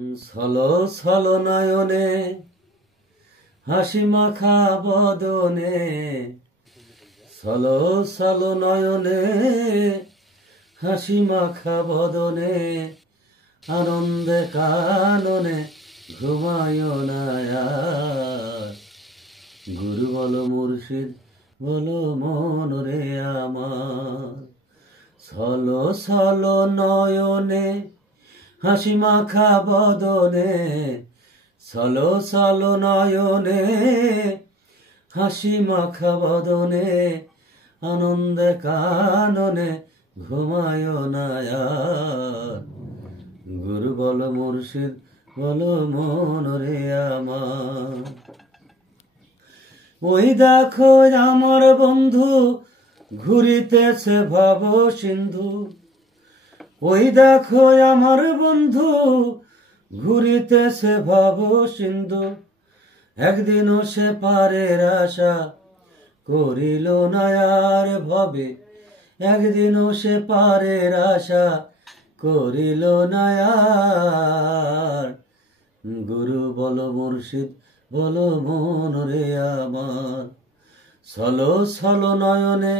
ছলো ছলো নয়নে হাসি মাখা বদনে, ছলো ছলো নয়নে হাসি মাখা বদনে, আনন্দে কাননে ঘুমায় না আর। গুরু বলো মুর্শিদ বলো মন রে আমার, ছলো ছলো নয়নে হাসি মাখা বদনে, ছলো ছলো নয়নে হাসি মাখা বদনে, আনন্দে কাননে ঘুমায় না আর। গুরু বলো মুর্শিদ বলো মন রে আমার। ওই দেখো আমার বন্ধু ঘুরিতেছে ভব সিন্ধু, ওই দেখো আমার বন্ধু ঘুরিতেছে ভব সিন্ধু। একদিনও সে পারের আশা করিল না আর ভবে, একদিনও সে পারের আশা করিল না আর। গুরু বলো মুর্শিদ বলো মন রে আমার, ছলো ছলো নয়নে